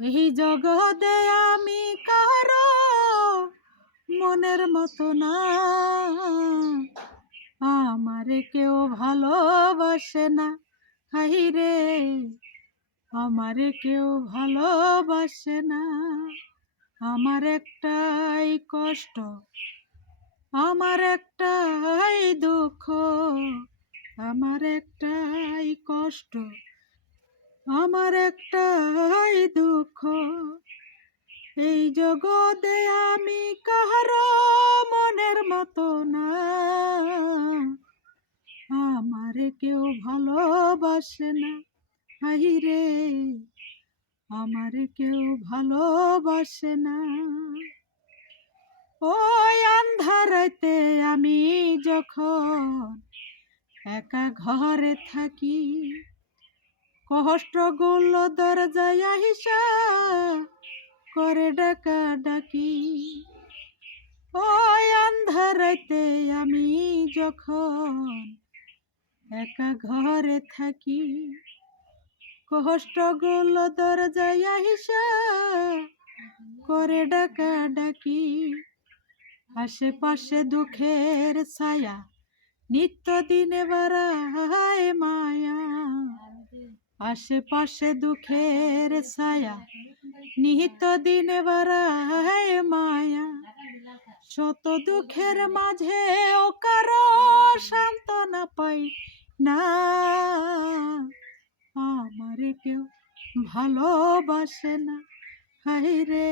এই জগতে আমি কারো মনের মতো না, আমারে কেউ ভালোবাসে না। হাই রে, আমারে কেউ ভালোবাসে না। আমার একটাই কষ্ট, আমার একটাই দুঃখ, আমার একটাই কষ্ট, আমার একটাই দুঃখ। এই জগতে আমি কারো মনের মতো না, আমারে কেউ ভালোবাসে না। হাই রে, আমারে কেউ ভালোবাসে না। ওই আন্ধারাতে আমি যখন একা ঘরে থাকি, কষ্টগুলো দরজায় আহিসা করে ডাকা ডাকি। ওই আন্ধারাতে আমি যখন একা ঘরে থাকি, কষ্টগুলো দরজায় আহিসা করে ডাকা ডাকি। আশেপাশে দুঃখের ছায়া, নিত্য দিনে বাড়ায় মায়া। আশেপাশে দুঃখের ছায়া, নিহিত দিনে বাড়ায় মায়া। শত দুঃখের মাঝে ও কারো সান্ত্বনা পাই না, আমারে কেউ ভালোবাসে না। হাই রে,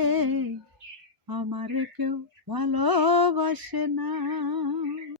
আমারে কেউ ভালোবাসে না।